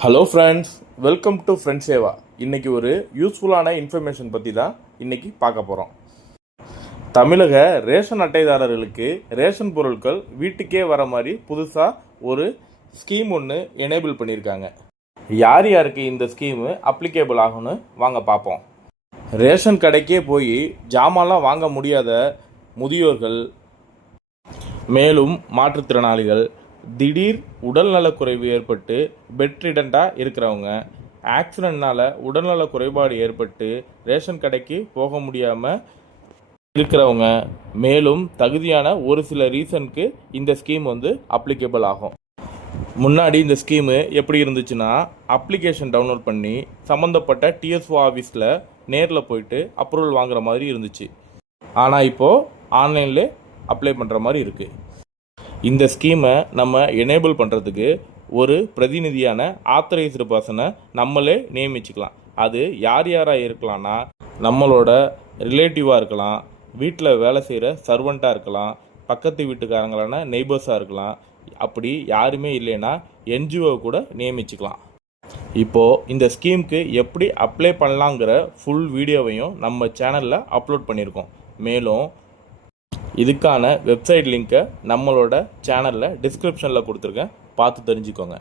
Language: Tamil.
Hello friends welcome to friend Seva இன்றைக்கி ஒரு யூஸ்ஃபுல்லான இன்ஃபர்மேஷன் பற்றி தான் இன்றைக்கி பார்க்க போகிறோம் தமிழக ரேஷன் அட்டைதாரர்களுக்கு ரேஷன் பொருட்கள் வீட்டுக்கே வர மாதிரி புதுசாக ஒரு ஸ்கீம் ஒன்று எனேபிள் பண்ணியிருக்காங்க. யார் யாருக்கு இந்த ஸ்கீமு அப்ளிகேபிள் ஆகும்னு வாங்க பார்ப்போம். ரேஷன் கடைக்கே போய் ஜாமான்லாம் வாங்க முடியாத முதியோர்கள் மேலும் மாற்றுத்திறனாளிகள் திடீர் உடல்நலக்குறைவு ஏற்பட்டு பெட்ரிடண்டாக இருக்கிறவங்க. ஆக்சிடென்ட்னால் உடல்நல குறைபாடு ஏற்பட்டு ரேஷன் கடைக்கு போக முடியாமல் இருக்கிறவங்க. மேலும் தகுதியான ஒரு சில ரீசனுக்கு இந்த ஸ்கீம் வந்து அப்ளிகேபிள் ஆகும். முன்னாடி இந்த ஸ்கீமு எப்படி இருந்துச்சுன்னா அப்ளிகேஷன் டவுன்லோட் பண்ணி சம்மந்தப்பட்ட டிஎஸ்ஓ ஆஃபீஸில் நேரில் போயிட்டு அப்ரூவல் வாங்குற மாதிரி இருந்துச்சு. ஆனால் இப்போது ஆன்லைனில் அப்ளை பண்ணுற மாதிரி இருக்குது இந்த ஸ்கீமை நம்ம எனேபிள் பண்ணுறதுக்கு ஒரு பிரதிநிதியான ஆத்தரைஸ்டு பர்சனை நம்மளே நியமிச்சுக்கலாம். அது யார் யாராக இருக்கலாம்னா நம்மளோட ரிலேட்டிவாக இருக்கலாம் வீட்டில் வேலை செய்கிற சர்வெண்ட்டாக இருக்கலாம் பக்கத்து வீட்டுக்காரங்களான நெய்பர்ஸாக இருக்கலாம் அப்படி யாருமே இல்லைன்னா என்ஜிஓ கூட நியமிச்சுக்கலாம். இப்போது இந்த ஸ்கீமுக்கு எப்படி அப்ளை பண்ணலாங்கிற ஃபுல் வீடியோவையும் நம்ம சேனலில் அப்லோட் பண்ணியிருக்கோம். மேலும் இதுக்கான வெப்சைட் லிங்க்கை நம்மளோட சேனலில் டிஸ்கிரிப்ஷனில் கொடுத்துருக்கேன். பார்த்து தெரிஞ்சுக்கோங்க.